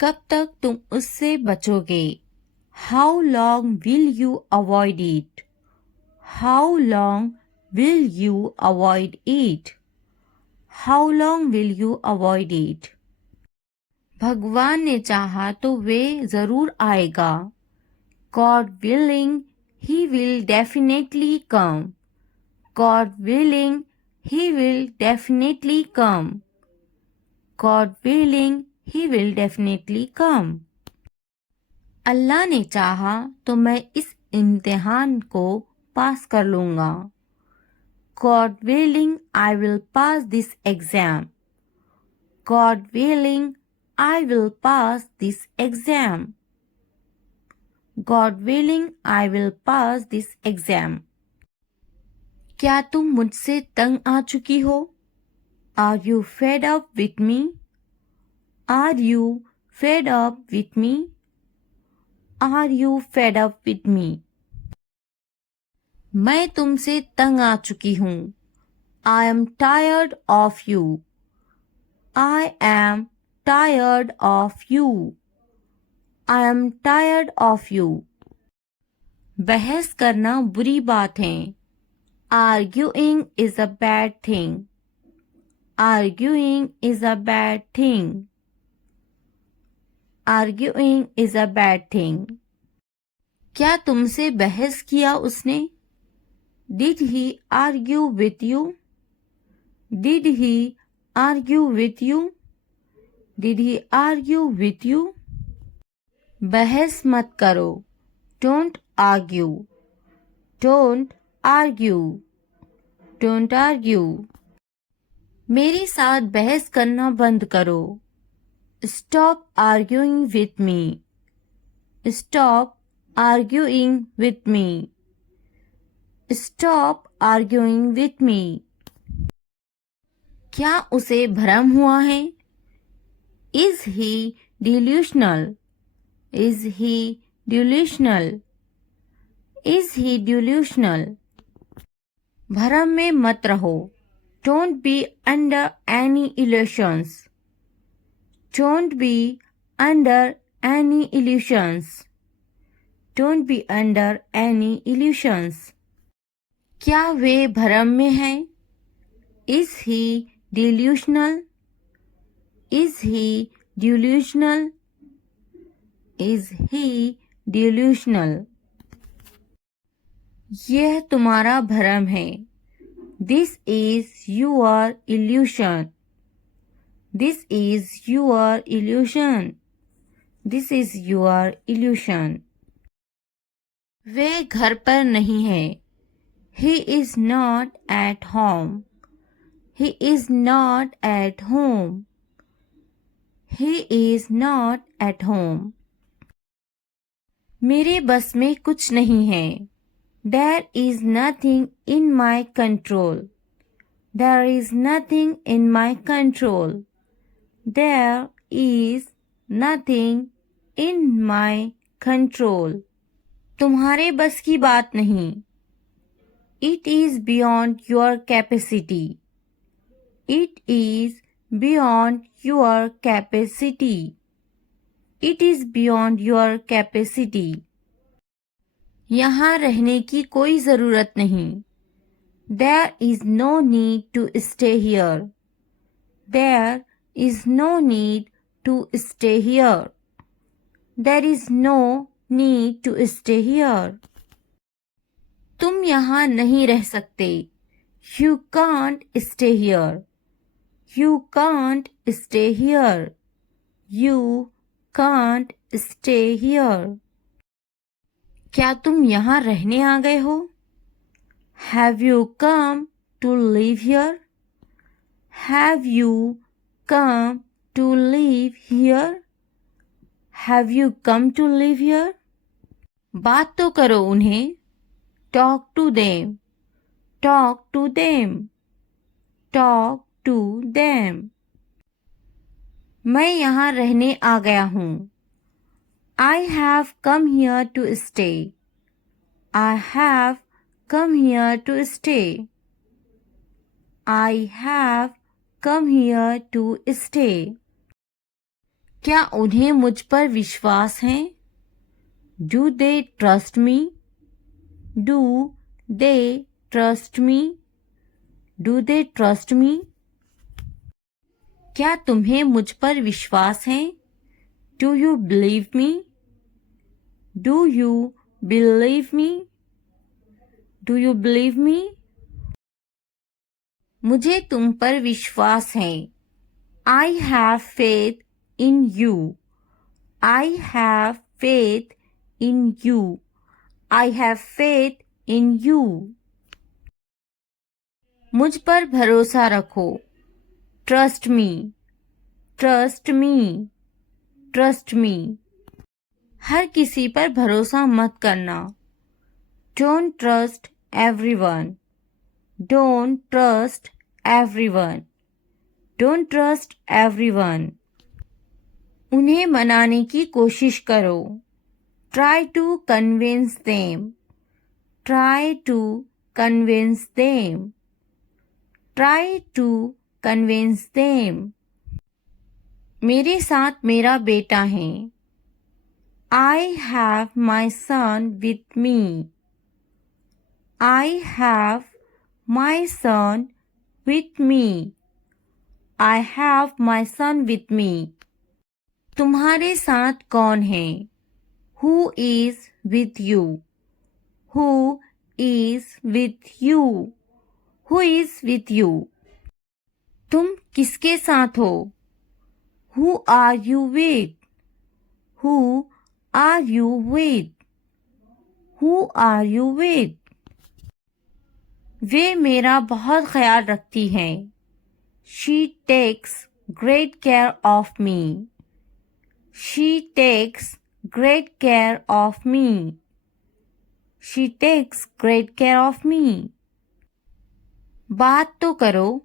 कब तक तुम उससे बचोगे? How long will you avoid it? How long will you avoid it? How long will you avoid it? भगवान ने चाहा तो वे जरूर आएगा। God willing he will definitely come. God willing he will definitely come. God willing he will definitely come. Allah ने चाहा तो मैं इस इम्तिहान को पास कर लूँगा। God willing I will pass this exam. God willing I will pass this exam. God willing I will pass this exam. क्या तुम मुझसे तंग आ चुकी हो? Are you fed up with me? Are you fed up with me? Are you fed up with me? मैं तुमसे तंग आ चुकी हूँ। I am tired of you. I am tired of you. I am tired of you. बहस करना बुरी बात है। Arguing is a bad thing. Arguing is a bad thing. Arguing is a bad thing. क्या तुमसे बहस किया उसने? Did he argue with you? Did he argue with you? Did he argue with you? बहस मत करो। Don't argue. Don't argue. Don't argue. मेरे साथ बहस करना बंद करो। Stop arguing with me. Stop arguing with me. Stop arguing with me. क्या उसे भ्रम हुआ है? Is he delusional? Is he delusional? Is he delusional? भ्रम में मत रहो। Don't be under any illusions. Don't be under any illusions. Don't be under any illusions. क्या वे भ्रम में हैं? Is he delusional? Is he delusional? Is he delusional? यह तुम्हारा भ्रम है। This is your illusion. This is your illusion. This is your illusion. वे घर पर नहीं है। He is not at home. He is not at home. He is not at home. मेरे बस में कुछ नहीं है। There is nothing in my control. There is nothing in my control. There is nothing in my control. तुम्हारे बस की बात नहीं। It is beyond your capacity. It is beyond your capacity. It is beyond your capacity. यहाँ रहने की कोई ज़रूरत नहीं। There is no need to stay here. There is no need to stay here. There is no need to stay here. तुम यहाँ नहीं रह सकते। You can't stay here. You can't stay here. You can't stay here. क्या तुम यहाँ रहने आ गए हो? Have you come to live here? Have you come to live here? Have you come to live here? बात तो करो उन्हें। Talk to them. Talk to them. Talk to them. मैं यहाँ रहने आ गया हूँ। I have come here to stay. I have come here to stay. I have come here to stay. क्या उन्हें मुझ पर विश्वास है? Do they trust me? Do they trust me? Do they trust me? क्या तुम्हें मुझ पर विश्वास है? Do you believe me? Do you believe me? Do you believe me? मुझे तुम पर विश्वास है। I have faith in you. I have faith in you. I have faith in you. मुझ पर भरोसा रखो। Trust me. Trust me. Trust me. हर किसी पर भरोसा मत करना। Don't trust everyone. Don't trust everyone. Don't trust everyone. उन्हें मनाने की कोशिश करो। Try to convince them. Try to convince them. Try to convince them. मेरे साथ मेरा बेटा है। I have my son with me. I have my son with me. I have my son with me. तुम्हारे साथ कौन है? Who is with you? Who is with you? Who is with you? तुम किसके साथ हो? Who are you with? Who are you with? Who are you with? वे मेरा बहुत ख्याल रखती हैं। She takes great care of me. She takes great care of me. She takes great care of me. बात तो करो।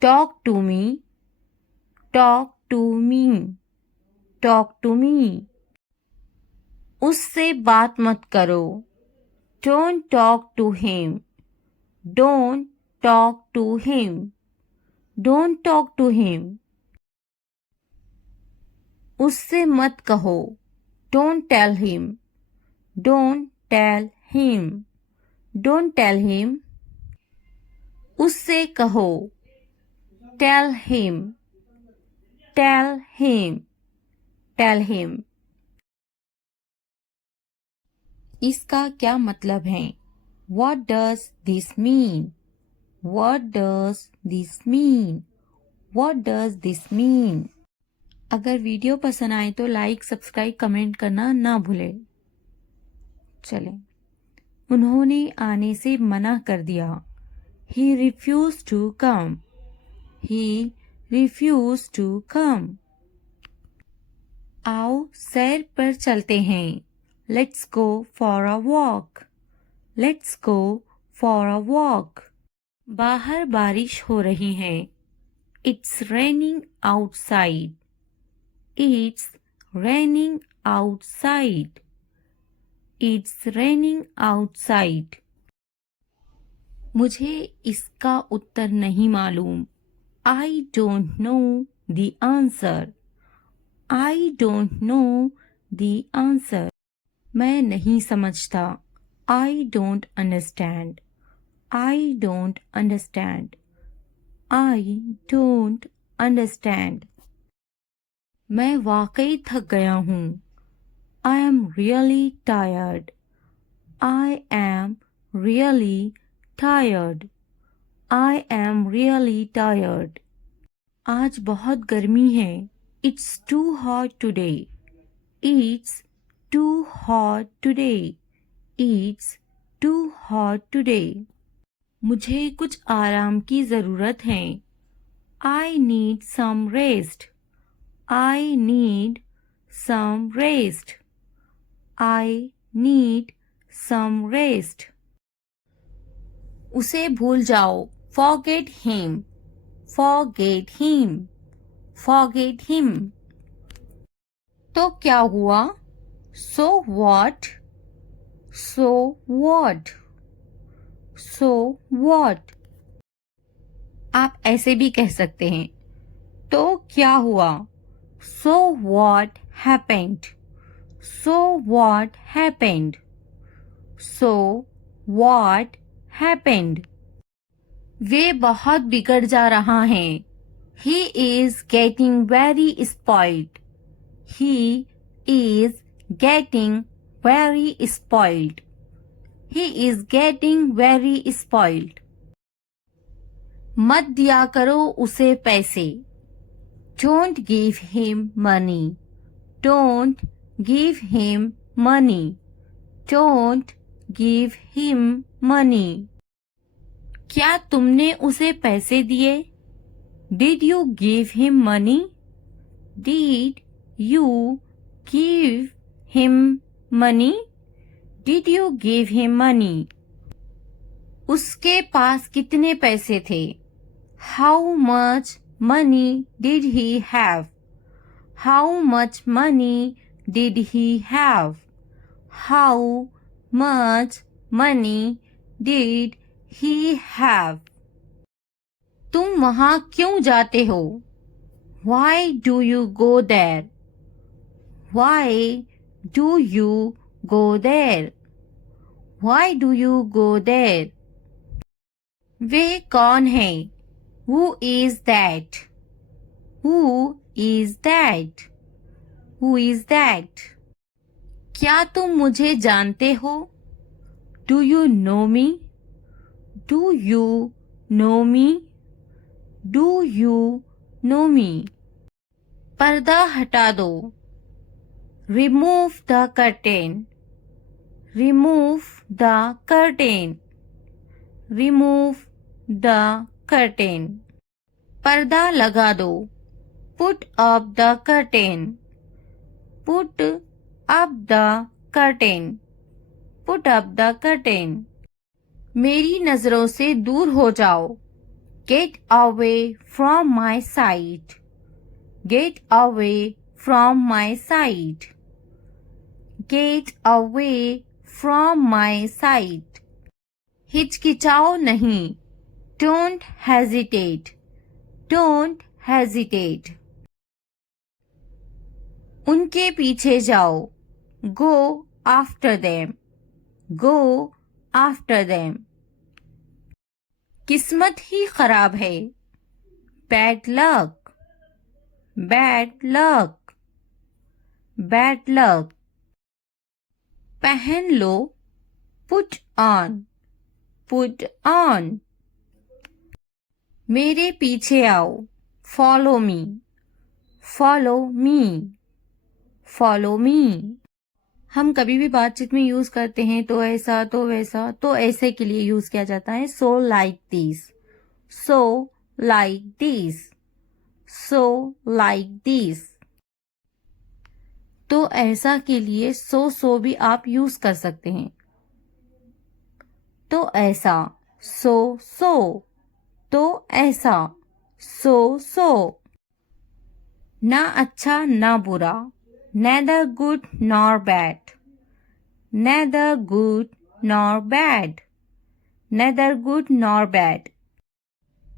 Talk to me. Talk to me. Talk to me. उससे बात मत करो। Don't talk to him. Don't talk to him. Don't talk to him. उससे मत कहो। Don't tell him. Don't tell him. Don't tell him. उससे कहो। Tell him. Tell him. Tell him. इसका क्या मतलब है? What does this mean? What does this mean? What does this mean? अगर वीडियो पसंद आए तो लाइक, सब्सक्राइब, कमेंट करना ना भूलें। चलें। उन्होंने आने से मना कर दिया। He refused to come. He refused to come. आओ सैर पर चलते हैं। Let's go for a walk. Let's go for a walk. बाहर बारिश हो रही है। It's raining outside. It's raining outside. It's raining outside. मुझे इसका उत्तर नहीं मालूम। I don't know the answer. I don't know the answer. मैं नहीं समझता। I don't understand. I don't understand. I don't understand. मैं वाकई थक गया हूँ। I am really tired. I am really tired. I am really tired. आज बहुत गर्मी है। It's too hot today. It's too hot today. It's too hot today. मुझे कुछ आराम की ज़रूरत है। I need some rest. I need some rest. I need some rest. उसे भूल जाओ। Forget him. Forget him. Forget him. तो क्या हुआ? So what? So what? So what? आप ऐसे भी कह सकते हैं। तो क्या हुआ? So what happened? So what happened? So what happened? वे बहुत बिगड़ जा रहा है. He is getting very spoiled. He is getting very spoiled. He is getting very spoiled. मत दिया करो उसे पैसे. Don't give him money. Don't give him money. Don't give him money. क्या तुमने उसे पैसे दिए? Did you give him money? Did you give him money? Did you give him money? उसके पास कितने पैसे थे? How much money did he have? How much money did he have? How much money did he have? तुम वहाँ क्यों जाते हो? Why do you go there? Why do you go there? Why do you go there? वे कौन है? Who is that? Who is that? Who is that? क्या तुम मुझे जानते हो? Do you know me? Do you know me? Do you know me? पर्दा हटा दो. Remove the curtain. Remove the curtain. Remove the curtain. पर्दा लगा दो. Put up the curtain. Put up the curtain. Put up the curtain. मेरी नजरों से दूर हो जाओ. Get away from my sight. Get away from my sight. Get away from my sight. हिचकिचाओ नहीं. Don't hesitate. Don't hesitate. उनके पीछे जाओ. Go after them. Go after them. किस्मत ही खराब है. Bad luck. Bad luck. Bad luck. पहन लो. Put on. Put on. मेरे पीछे आओ. Follow me. Follow me. Follow me. हम कभी भी बातचीत में यूज करते हैं तो ऐसा तो वैसा, तो ऐसे के लिए यूज किया जाता है so like this. So like this. So like this. तो ऐसा के लिए so भी आप यूज कर सकते हैं. तो ऐसा so. तो ऐसा so. ना अच्छा ना बुरा. Neither good nor bad. Neither good nor bad. Neither good nor bad.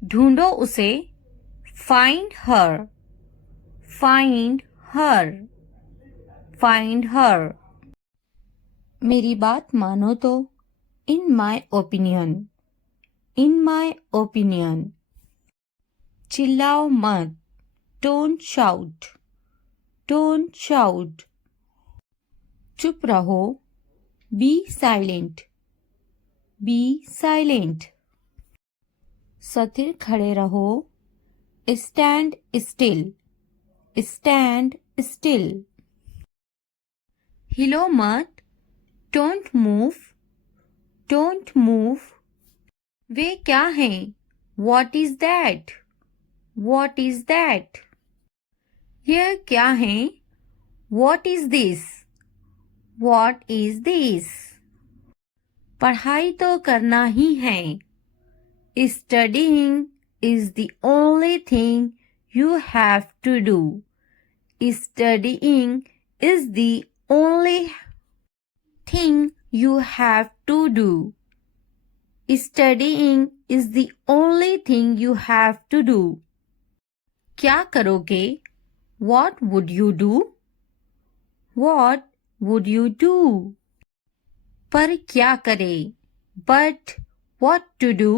ढूंढो उसे. Find her. Find her. Find her. मेरी बात मानो तो. In my opinion. In my opinion. चिल्लाओ मत. Don't shout. Don't shout. चुप रहो. Be silent. Be silent. स्थिर खड़े रहो. Stand still. Stand still. हिलो मत. Don't move. Don't move. वे क्या हैं? What is that? What is that? यह क्या है? What is this? What is this? पढ़ाई तो करना ही है. Studying is the only thing you have to do. Studying is the only thing you have to do. Studying is the only thing you have to do. क्या करोगे? What would you do? What would you do? पर क्या करे? But what to do?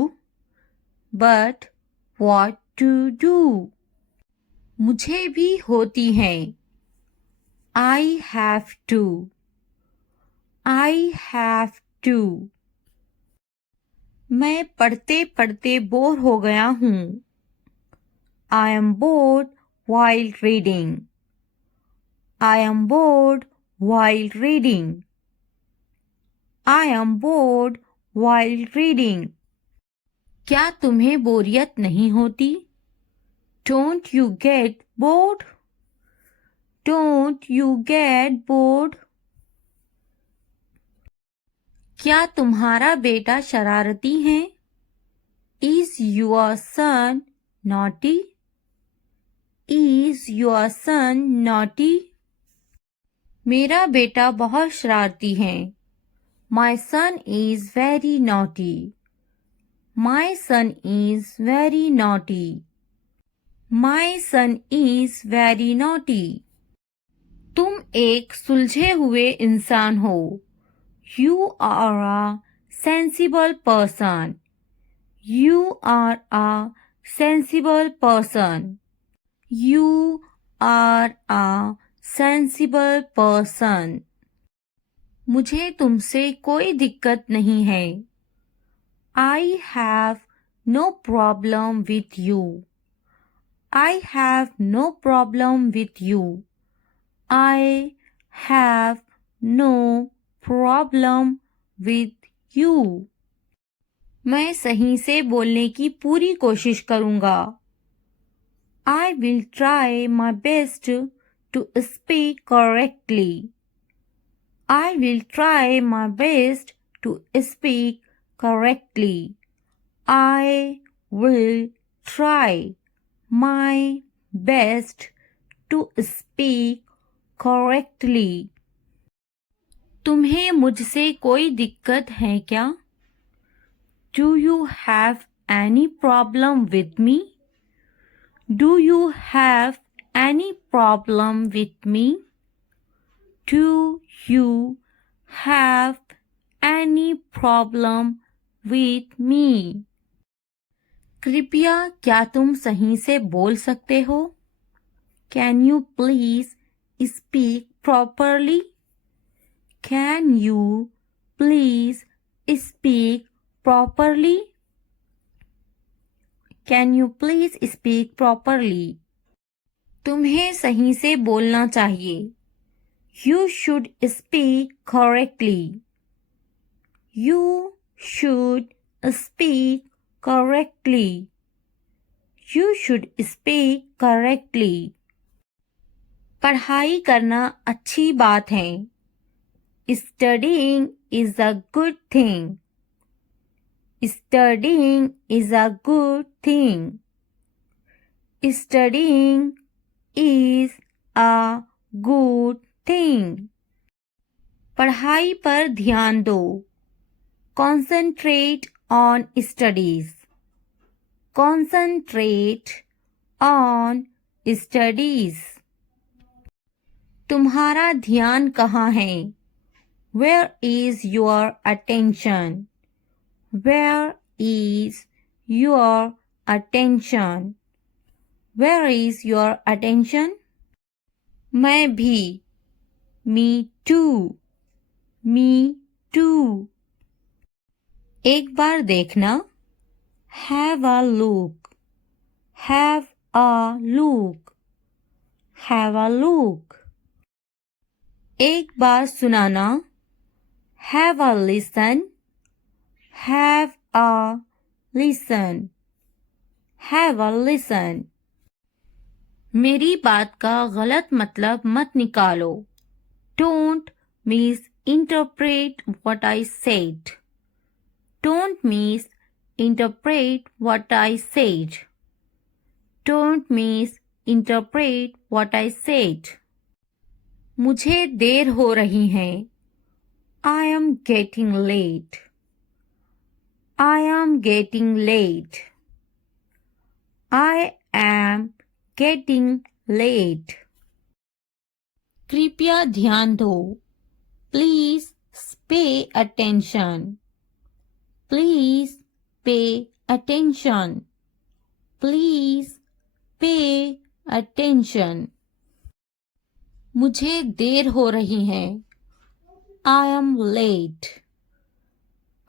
But what to do? मुझे भी होती हैं. I have to. I have to. मैं पढ़ते पढ़ते बोर हो गया हूँ. I am bored while reading. I am bored while reading. I am bored while reading. क्या तुम्हें बोरियत नहीं होती? Don't you get bored? Don't you get bored? क्या तुम्हारा बेटा शरारती है? Is your son naughty? Is your son naughty? मेरा बेटा बहुत शरारती है. My son is very naughty. My son is very naughty. My son is very naughty. तुम एक सुलझे हुए इंसान हो. You are a sensible person. You are a sensible person. You are a sensible person. मुझे तुमसे कोई दिक्कत नहीं है. I have no problem with you. I have no problem with you. I have no problem with you. मैं सही से बोलने की पूरी कोशिश करूँगा. I will try my best to speak correctly. I will try my best to speak correctly. I will try my best to speak correctly. तुम्हें मुझसे कोई दिक्कत है क्या? Do you have any problem with me? Do you have any problem with me? Do you have any problem with me? कृपया क्या तुम सही से बोल सकते हो? Can you please speak properly? Can you please speak properly? Can you please speak properly? तुम्हें सही से बोलना चाहिए. You should speak correctly. You should speak correctly. You should speak correctly. पढ़ाई करना अच्छी बात है. Studying is a good thing. Studying is a good thing. Studying is a good thing. पढ़ाई पर ध्यान दो. Concentrate on studies. Concentrate on studies. तुम्हारा ध्यान कहाँ है? Where is your attention? Where is your attention? Where is your attention? मैं भी. Me too. Me too. एक बार देखना. Have a look. Have a look. Have a look. एक बार सुनाना. Have a listen. Have a listen. Have a listen. मेरी बात का गलत मतलब मत निकालो. Don't misinterpret what I said. Don't misinterpret what I said. Don't misinterpret what I said. मुझे देर हो रही है. I am getting late. I am getting late. I am getting late. कृपया ध्यान दो. Please pay attention. Please pay attention. Please pay attention. मुझे देर हो रही है. I am late.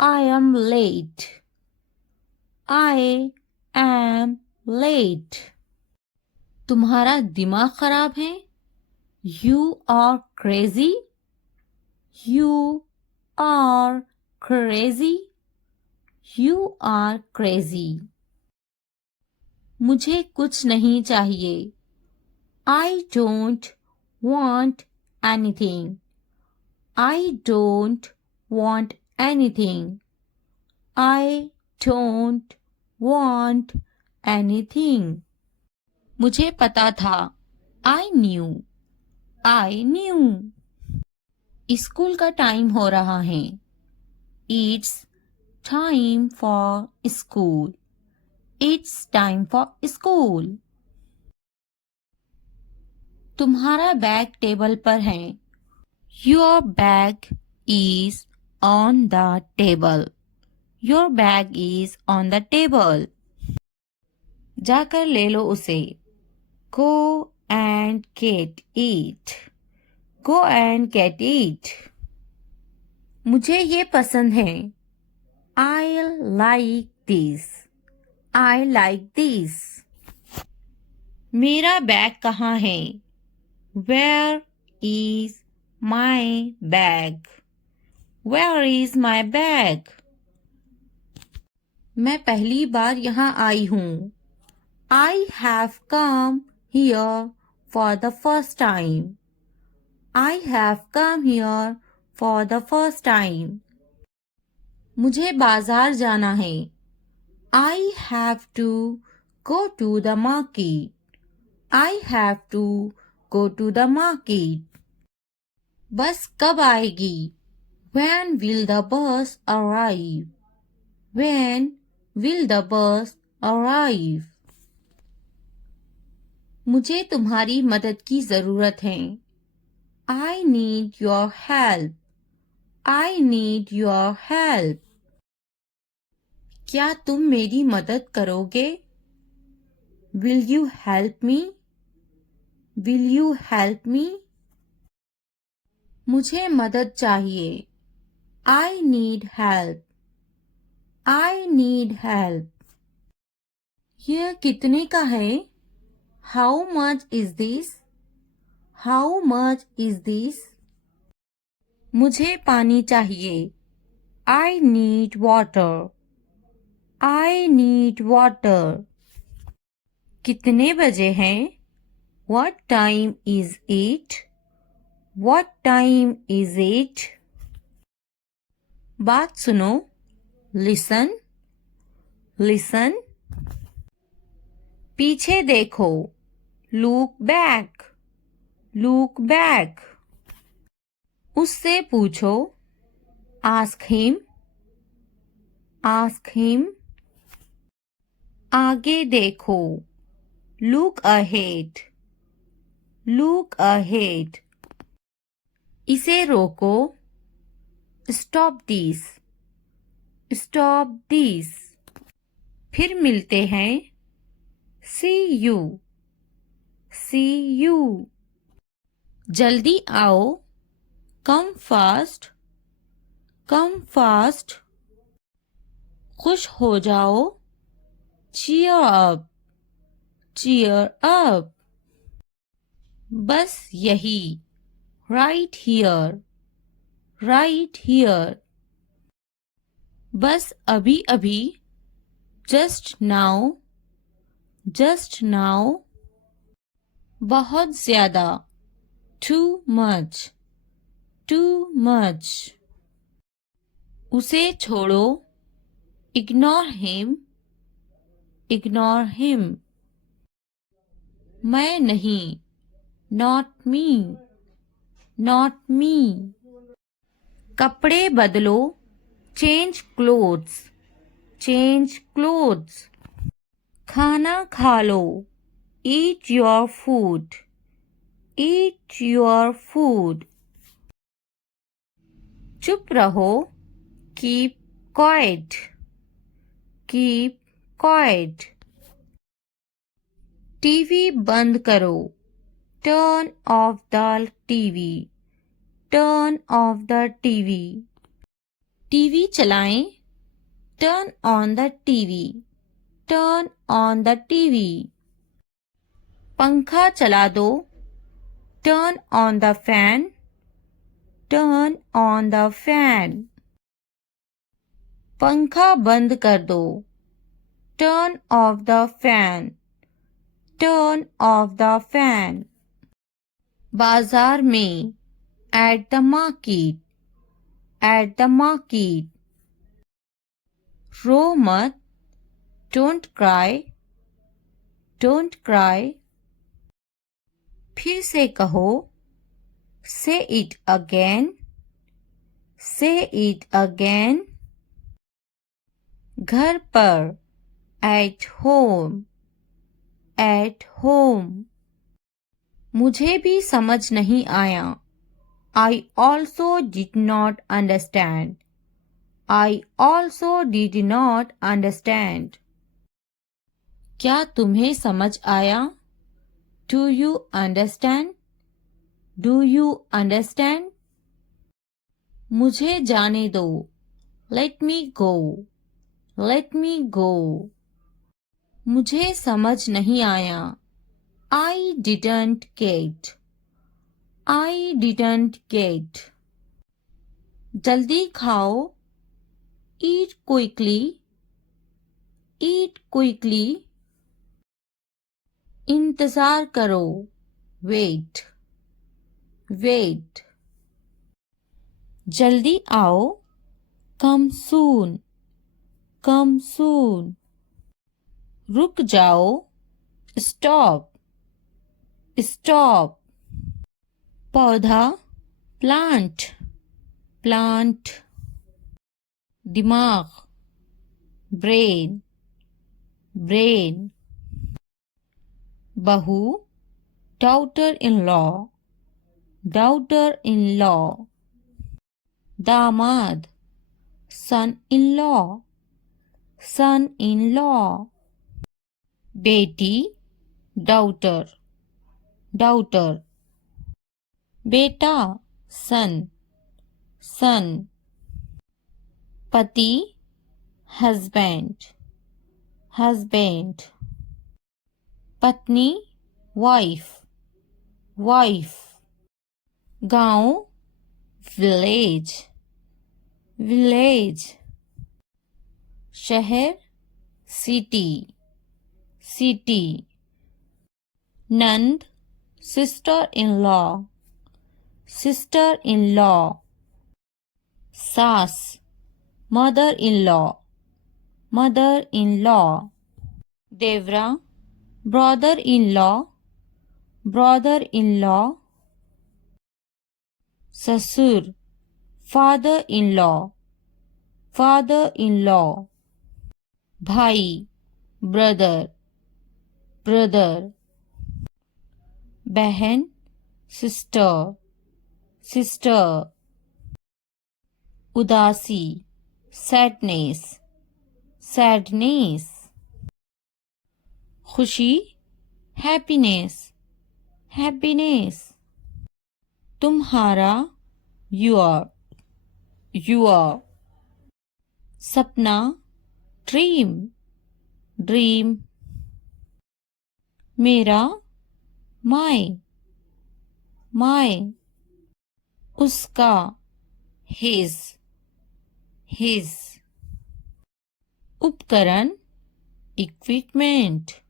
I am late. I am late. तुम्हारा दिमाग खराब है? You are crazy. You are crazy. You are crazy. मुझे कुछ नहीं चाहिए. I don't want anything. I don't want anything. I don't want anything. मुझे पता था. I knew. I knew. School का टाइम हो रहा है. It's time for school. It's time for school. तुम्हारा बैग टेबल पर है. Your bag is on the table. Your bag is on the table. जाकर ले लो उसे. Go and get it. Go and get it. मुझे ये पसंद है. I like this. I like this. मेरा बैग कहाँ है? Where is my bag? Where is my bag? मैं पहली बार यहाँ आई हूँ. I have come here for the first time. I have come here for the first time. मुझे बाजार जाना है. I have to go to the market. I have to go to the market. बस कब आएगी? When will the bus arrive? When will the bus arrive? मुझे तुम्हारी मदद की जरूरत है. I need your help. I need your help. क्या तुम मेरी मदद करोगे? Will you help me? Will you help me? मुझे मदद चाहिए. I need help. I need help. यह कितने का है? How much is this? How much is this? मुझे पानी चाहिए. I need water. I need water. कितने बजे हैं? What time is it? What time is it? बात सुनो. Listen. Listen. पीछे देखो. Look back. Look back. उससे पूछो. Ask him. Ask him. आगे देखो. Look ahead. Look ahead. इसे रोको. Stop this. Stop this. फिर मिलते हैं. See you. See you. जल्दी आओ. Come fast. Come fast. खुश हो जाओ. Cheer up. Cheer up. बस यही. Right here. Right here. बस अभी अभी. Just now. Just now. बहुत ज्यादा. Too much. Too much. उसे छोड़ो. Ignore him. Ignore him. मैं नहीं. Not me. Not me. कपड़े बदलो. Change clothes. Change clothes. खाना खा लो. Eat your food. Eat your food. चुप रहो. Keep quiet. Keep quiet. TV बंद करो. Turn off the TV. Turn off the TV. TV चलाएं. Turn on the TV. Turn on the TV. पंखा चला दो. Turn on the fan. Turn on the fan. पंखा बंद कर दो. Turn off the fan. Turn off the fan. बाजार में. At the market. At the market. रो मत. Don't cry. Don't cry. फिर से कहो. Say it again. Say it again. घर पर. At home. At home. मुझे भी समझ नहीं आया. I also did not understand. I also did not understand. क्या तुम्हें समझ आया? Do you understand? Do you understand? मुझे जाने दो. Let me go. Let me go. मुझे समझ नहीं आया. I didn't get. I didn't get. जल्दी खाओ. Eat quickly. Eat quickly. इंतज़ार करो. Wait. Wait. जल्दी आओ. Come soon. Come soon. रुक जाओ. Stop. Stop. पौधा. Plant. Plant. दिमाग. Brain. Brain. बहू. Daughter-in-law. Daughter-in-law. दामाद. Son-in-law. Son-in-law. बेटी. Daughter. Daughter. बेटा. Son. Son. पति. Husband. Husband. पत्नी. Wife. Wife. गांव. Village. Village. शहर. City. City. नंद. Sister-in-law. Sister-in-law. सास. Mother-in-law. Mother-in-law. देवरा. Brother-in-law. Brother-in-law. ससुर. Father-in-law. Father-in-law. भाई. Brother. Brother. बहन. Sister. Sister. उदासी. Sadness. Sadness. खुशी. Happiness. Happiness. तुम्हारा. Your. Your. सपना. Dream. Dream. मेरा. My. My. उसका. His. His. उपकरण. Equipment.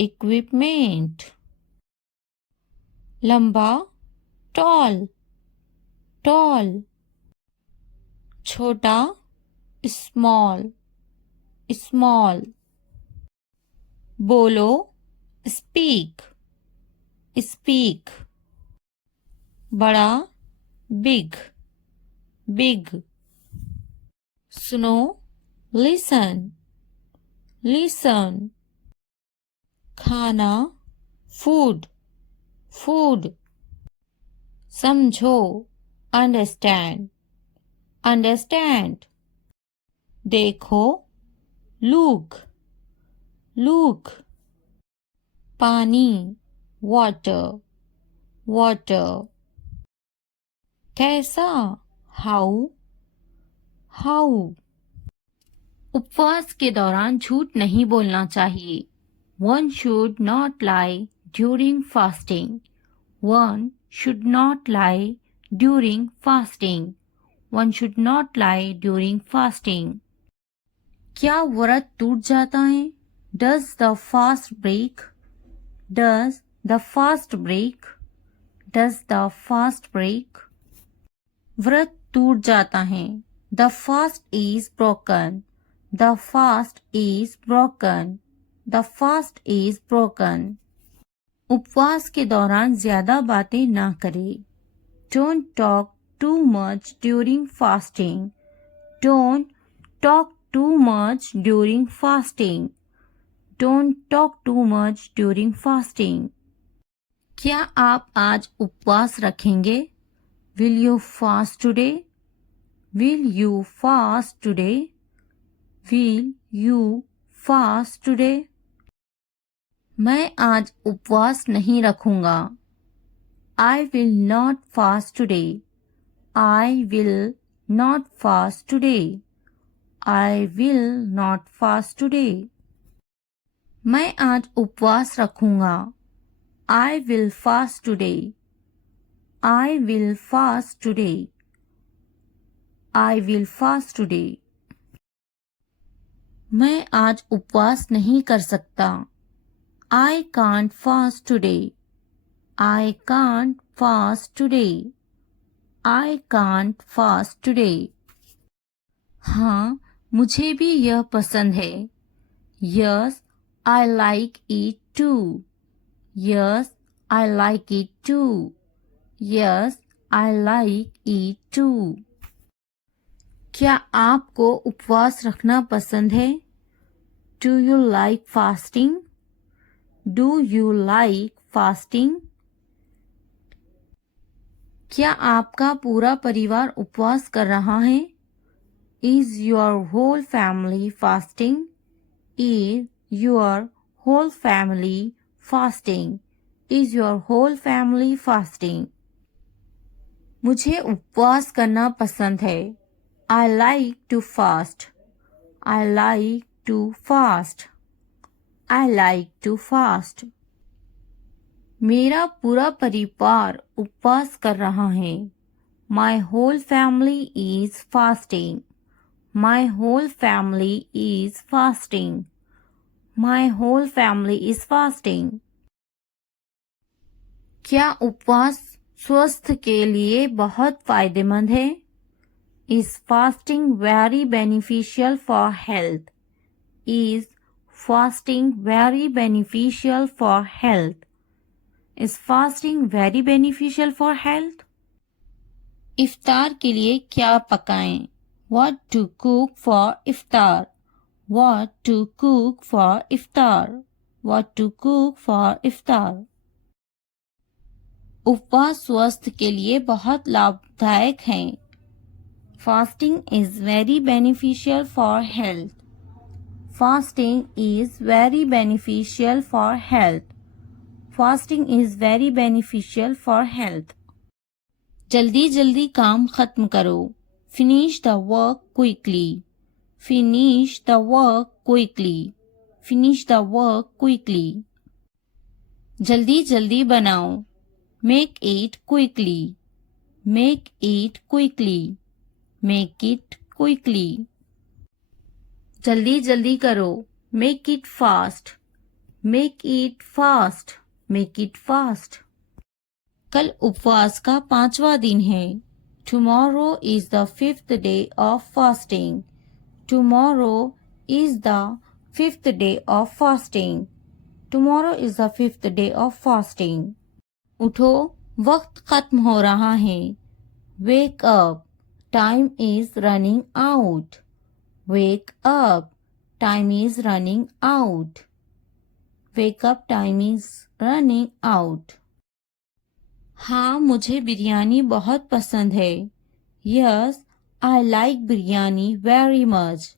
Equipment. लंबा. Tall. Tall. छोटा. Small. Small. बोलो. Speak. Speak. बड़ा. Big. Big. सुनो. Listen. Listen. खाना. Food. food. समझो, understand, understand. देखो, look, look. पानी, water, water. कैसा, how, how. उपवास के दौरान झूठ नहीं बोलना चाहिए. One should not lie during fasting. One should not lie during fasting. One should not lie during fasting. क्या व्रत टूट जाता है? Does the fast break? Does the fast break? Does the fast break? व्रत टूट जाता है. The fast is broken. The fast is broken. The fast is broken. उपवास के दौरान ज्यादा बातें ना करें. Don't talk too much during fasting. Don't talk too much during fasting. Don't talk too much during fasting. क्या आप आज उपवास रखेंगे? Will you fast today? Will you fast today? Will you fast today? मैं आज उपवास नहीं रखूंगा. I will not fast today. I will not fast today. I will not fast today. मैं आज उपवास रखूंगा. I will fast today. I will fast today. I will fast today. मैं आज उपवास नहीं कर सकता. I can't fast today. I can't fast today. I can't fast today. हाँ, मुझे भी यह पसंद है. Yes, I like it too. Yes, I like it too. Yes, I like it too. क्या आपको उपवास रखना पसंद है? Do you like fasting? Do you like fasting? क्या आपका पूरा परिवार उपवास कर रहा है? Is your whole family fasting? Is your whole family fasting? Is your whole family fasting? मुझे उपवास करना पसंद है. I like to fast. I like to fast. I like to fast. मेरा पूरा परिवार उपवास कर रहा है. My whole family is fasting. My whole family is fasting. My whole family is fasting. क्या उपवास स्वास्थ्य के लिए बहुत फायदेमंद है? Is fasting very beneficial for health? Is fasting very beneficial for health? Is fasting very beneficial for health? इफ्तार के लिए क्या पकाएं? What to cook for iftar? What to cook for iftar? What to cook for iftar? उपवास स्वास्थ्य के लिए बहुत लाभदायक है. Fasting is very beneficial for health. Fasting is very beneficial for health. Fasting is very beneficial for health. जल्दी जल्दी काम खत्म करो. Finish the work quickly. Finish the work quickly. Finish the work quickly. जल्दी जल्दी बनाओ. Make it quickly. Make it quickly. Make it quickly. जल्दी जल्दी करो. Make it fast. Make it fast. Make it fast. कल उपवास का 5वां दिन है. Tomorrow is the 5th day of fasting. Tomorrow is the 5th day of fasting. Tomorrow is the 5th day of fasting. उठो, वक्त खत्म हो रहा है. Wake up. Time is running out. Wake up. Time is running out. Wake up. Time is running out. हाँ, मुझे बिरयानी बहुत पसंद है। Yes, I like biryani very much.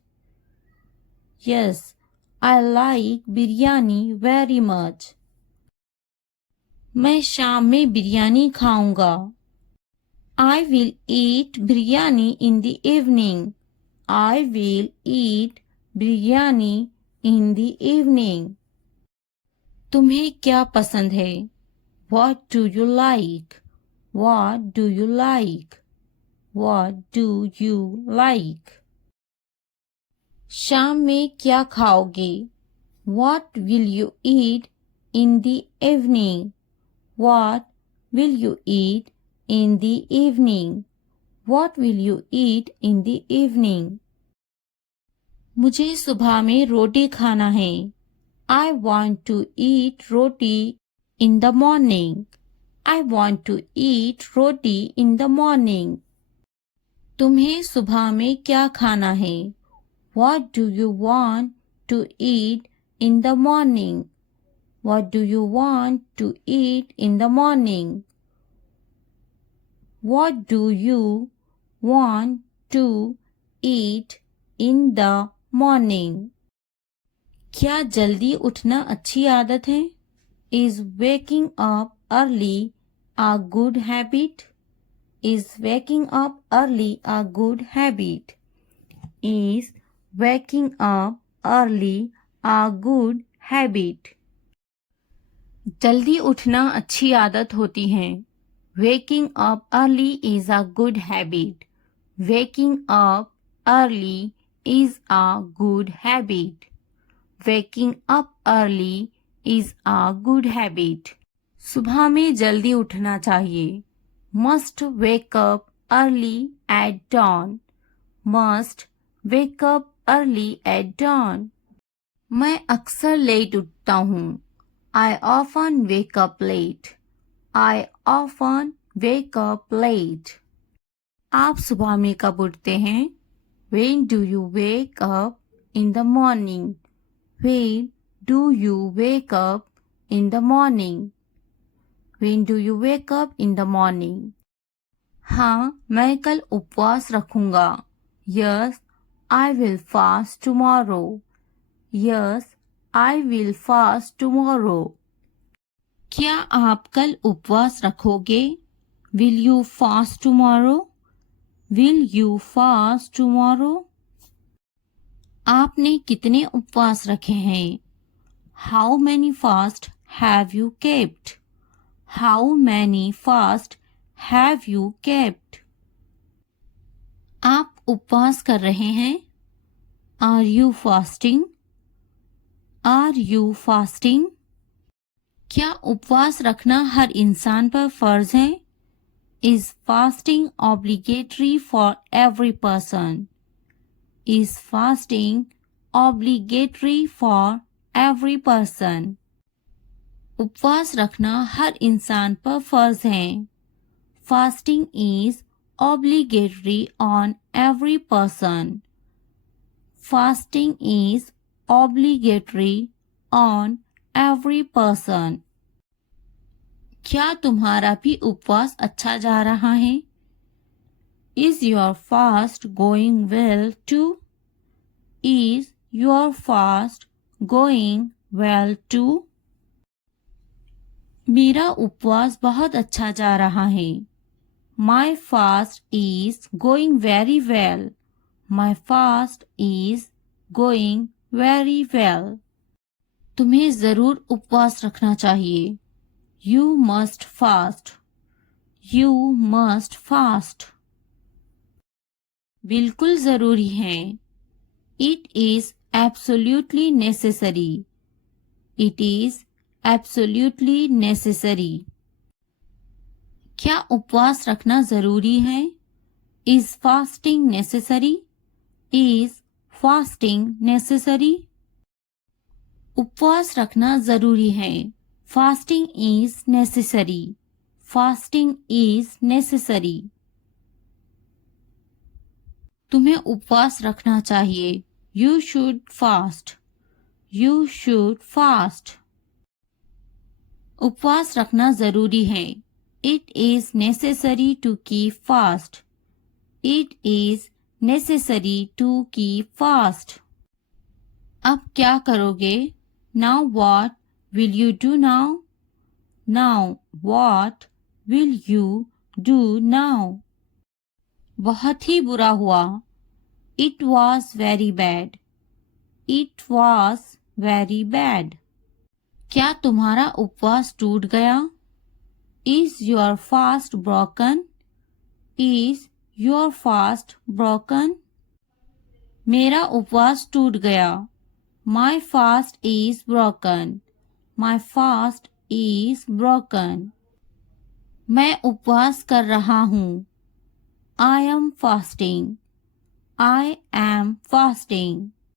Yes, I like biryani very much. मैं शाम में बिरयानी खाऊंगा। I will eat biryani in the evening. I will eat biryani in the evening. तुम्हें क्या पसंद है? What do you like? What do you like? What do you like? शाम में क्या खाओगे? What will you eat in the evening? What will you eat in the evening? What will you eat in the evening? मुझे सुबह में रोटी खाना है। I want to eat roti in the morning. I want to eat roti in the morning. तुम्हें सुबह में क्या खाना है? What do you want to eat in the morning? What do you want to eat in the morning? What do you want to eat in the morning? क्या जल्दी उठना अच्छी आदत है? Is waking up early a good habit? Is waking up early a good habit? Is waking up early a good habit? जल्दी उठना अच्छी आदत होती है। Waking up early is a good habit. Waking up early is a good habit. Waking up early is a good habit. सुबह में जल्दी उठना चाहिए। Must wake up early at dawn. Must wake up early at dawn. मैं अक्सर late उठता हूँ। I often wake up late. I often wake up late. आप सुबह में कब उठते हैं? When do you wake up in the morning? When do you wake up in the morning? When do you wake up in the morning? हाँ, मैं कल उपवास रखूंगा। Yes, I will fast tomorrow. Yes, I will fast tomorrow. क्या आप कल उपवास रखोगे? Will you fast tomorrow? Will you fast tomorrow? आपने कितने उपवास रखे हैं? How many fast have you kept? How many fast have you kept? आप उपवास कर रहे हैं? Are you fasting? Are you fasting? क्या उपवास रखना हर इंसान पर फर्ज है? Is fasting obligatory for every person? Is fasting obligatory for every person? उपवास रखना हर इंसान पर फर्ज है। Fasting is obligatory on every person. Fasting is obligatory on every person. क्या तुम्हारा भी उपवास अच्छा जा रहा है? Is your fast going well too? Is your fast going well too? मेरा उपवास बहुत अच्छा जा रहा है। My fast is going very well. My fast is going very well. तुम्हें जरूर उपवास रखना चाहिए। You must fast. You must fast. बिल्कुल जरूरी है। It is absolutely necessary. It is absolutely necessary. क्या उपवास रखना जरूरी है? Is fasting necessary? Is fasting necessary? उपवास रखना जरूरी है। Fasting is necessary. Fasting is necessary. तुम्हें उपवास रखना चाहिए। You should fast. You should fast. उपवास रखना जरूरी है। It is necessary to keep fast. It is necessary to keep fast. अब क्या करोगे? Now what will you do now? Now what will you do now? बहुत ही बुरा हुआ. It was very bad. It was very bad. क्या तुम्हारा उपवास टूट गया? Is your fast broken? Is your fast broken? मेरा उपवास टूट गया. My fast is broken. My fast is broken. मैं उपवास कर रहा हूँ. I am fasting. I am fasting.